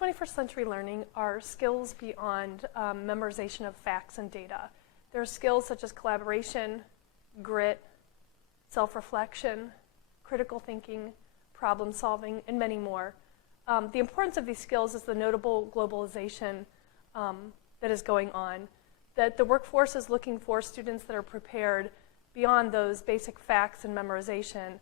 21st century learning are skills beyond memorization of facts and data. There are skills such as collaboration, grit, self-reflection, critical thinking, problem solving, and many more. The importance of these skills is the notable globalization that is going on, that the workforce is looking for students that are prepared beyond those basic facts and memorization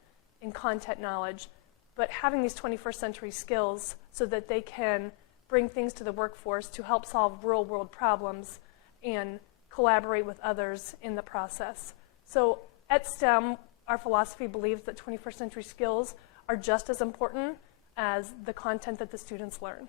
and content knowledge, but having these 21st century skills so that they can bring things to the workforce to help solve real-world problems and collaborate with others in the process. So at STEM, our philosophy believes that 21st century skills are just as important as the content that the students learn.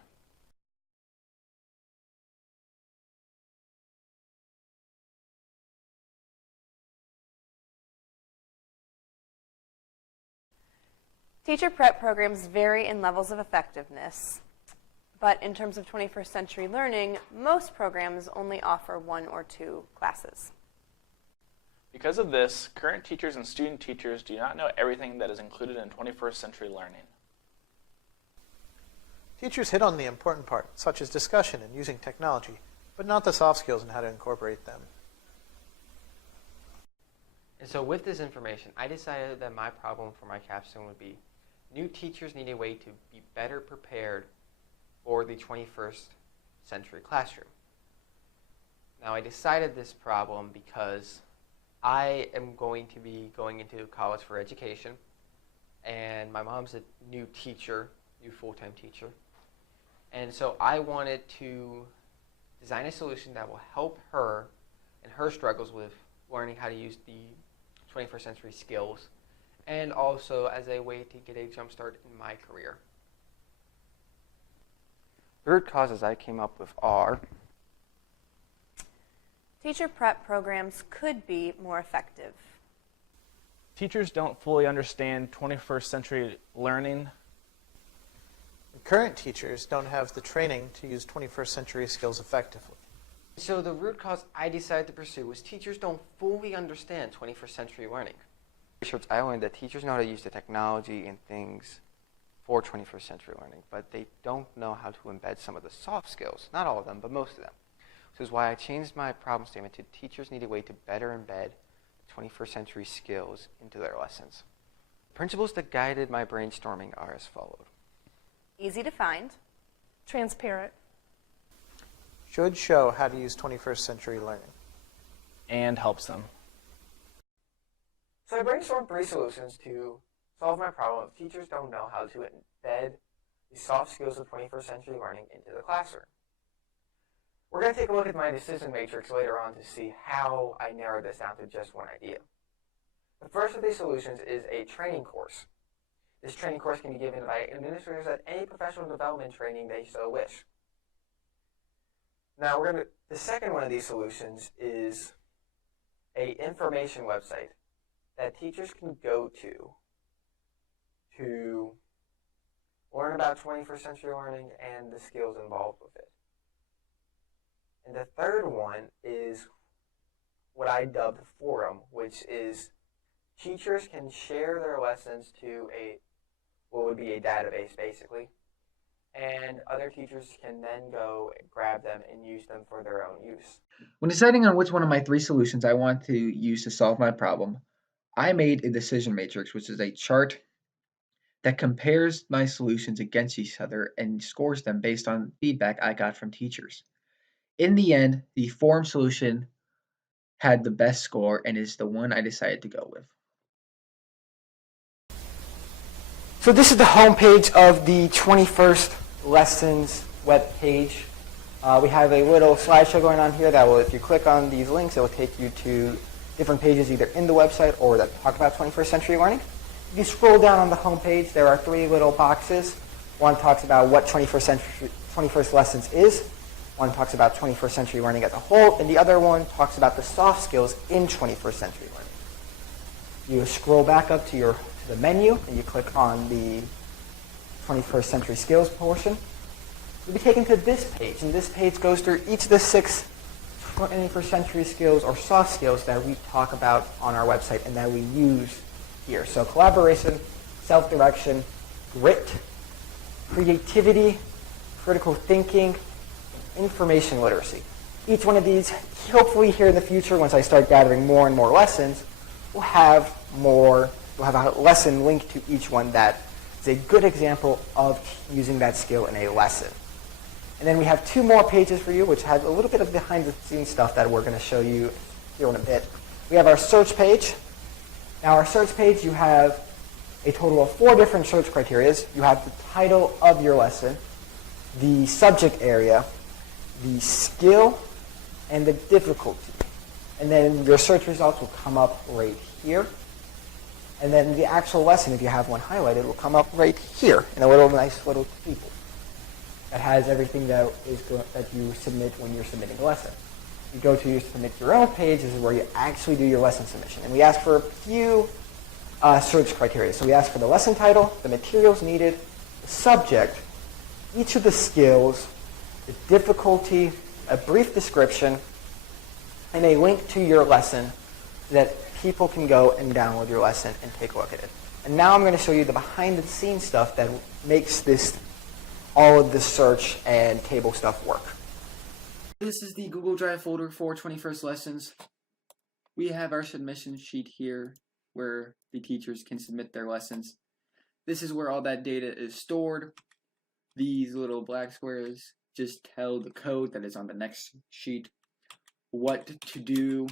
Teacher prep programs vary in levels of effectiveness, but in terms of 21st century learning, most programs only offer 1 or 2 classes. Because of this, current teachers and student teachers do not know everything that is included in 21st century learning. Teachers hit on the important part, such as discussion and using technology, but not the soft skills and how to incorporate them. And so with this information, I decided that my problem for my capstone would be new teachers need a way to be better prepared for the 21st century classroom. Now I decided this problem because I am going to be going into college for education, and my mom's a new teacher, new full-time teacher. And so I wanted to design a solution that will help her in her struggles with learning how to use the 21st century skills, and also as a way to get a jump start in my career. The root causes I came up with are: Teacher prep programs could be more effective. Teachers don't fully understand 21st century learning. Current teachers don't have the training to use 21st century skills effectively. So the root cause I decided to pursue was teachers don't fully understand 21st century learning. Research, I learned that teachers know how to use the technology and things for 21st century learning, but they don't know how to embed some of the soft skills. Not all of them, but most of them. This is why I changed my problem statement to teachers need a way to better embed 21st century skills into their lessons. Principles that guided my brainstorming are as followed. Easy to find. Transparent. Should show how to use 21st century learning. And helps them. So I brainstormed 3 solutions to solve my problem if teachers don't know how to embed the soft skills of 21st century learning into the classroom. We're going to take a look at my decision matrix later on to see how I narrowed this down to just one idea. The first of these solutions is a training course. This training course can be given by administrators at any professional development training they so wish. Now, the second one of these solutions is an information website that teachers can go to learn about 21st century learning and the skills involved with it. And the third one is what I dubbed forum, which is teachers can share their lessons to what would be a database, basically, and other teachers can then go grab them and use them for their own use. When deciding on which one of my 3 solutions I want to use to solve my problem, I made a decision matrix, which is a chart that compares my solutions against each other and scores them based on feedback I got from teachers. In the end, the forum solution had the best score and is the one I decided to go with. So this is the home page of the 21st Lessons web page. We have a little slideshow going on here that will, if you click on these links, it will take you to different pages either in the website or that talk about 21st century learning. If you scroll down on the home page, there are 3 little boxes. One talks about what 21st Lessons is. One talks about 21st century learning as a whole, and the other one talks about the soft skills in 21st century learning. You scroll back up to the menu, and you click on the 21st century skills portion. You'll be taken to this page, and this page goes through each of the 6 21st century skills or soft skills that we talk about on our website and that we use here. So collaboration, self-direction, grit, creativity, critical thinking, information literacy. Each one of these, hopefully here in the future, once I start gathering more and more lessons, we'll have a lesson linked to each one that is a good example of using that skill in a lesson. And then we have 2 more pages for you, which has a little bit of behind-the-scenes stuff that we're going to show you here in a bit. We have our search page. Now, our search page, you have a total of 4 different search criteria. You have the title of your lesson, the subject area, the skill, and the difficulty. And then your search results will come up right here. And then the actual lesson, if you have one highlighted, will come up right here in a nice little table that has everything that you submit when you're submitting a lesson. You go to submit your own page. This is where you actually do your lesson submission. And we ask for a few search criteria. So we ask for the lesson title, the materials needed, the subject, each of the skills, the difficulty, a brief description, and a link to your lesson so that people can go and download your lesson and take a look at it. And now I'm going to show you the behind-the-scenes stuff that makes all of this search and table stuff work. This is the Google Drive folder for 21st lessons. We have our submission sheet here where the teachers can submit their lessons. This is where all that data is stored. These little black squares just tell the code that is on the next sheet what to do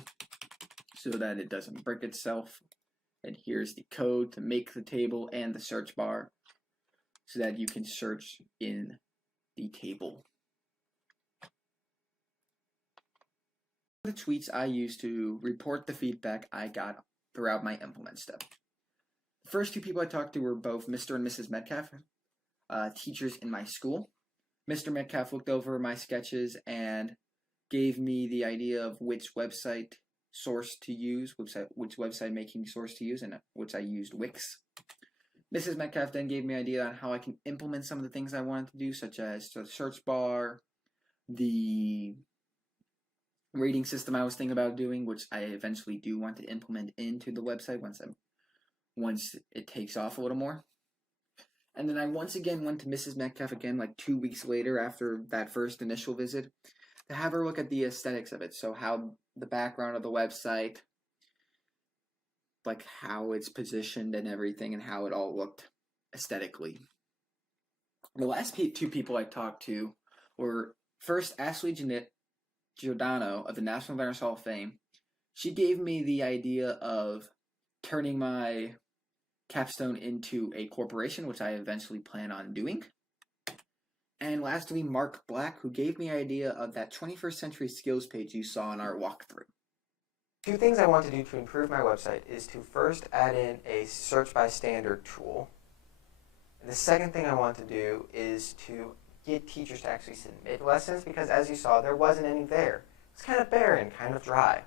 so that it doesn't break itself. And here's the code to make the table and the search bar so that you can search in the table. The tweets I used to report the feedback I got throughout my implement step. The first 2 people I talked to were both Mr. and Mrs. Metcalf, teachers in my school. Mr. Metcalf looked over my sketches and gave me the idea of which website source to use, which website making source to use, and which I used Wix. Mrs. Metcalf then gave me an idea on how I can implement some of the things I wanted to do, such as the search bar, the rating system I was thinking about doing, which I eventually do want to implement into the website once it takes off a little more. And then I once again went to Mrs. Metcalf again like 2 weeks later after that first initial visit to have her look at the aesthetics of it. So how the background of the website, like how it's positioned and everything, and how it all looked aesthetically. The last 2 people I talked to were first Ashley Giordano of the National Veterans Hall of Fame. She gave me the idea of turning my capstone into a corporation, which I eventually plan on doing. And lastly, Mark Black, who gave me the idea of that 21st century skills page you saw in our walkthrough. 2 things I want to do to improve my website is to first add in a search by standard tool. And the second thing I want to do is to get teachers to actually submit lessons, because as you saw, there wasn't any there. It's kind of barren, kind of dry.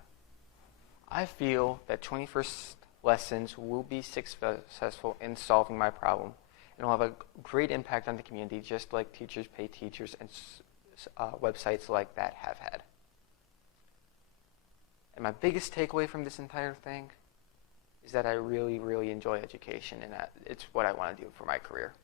I feel that 21st lessons will be successful in solving my problem, and will have a great impact on the community, just like Teachers Pay Teachers and websites like that have had. And my biggest takeaway from this entire thing is that I really, really enjoy education, and that it's what I want to do for my career.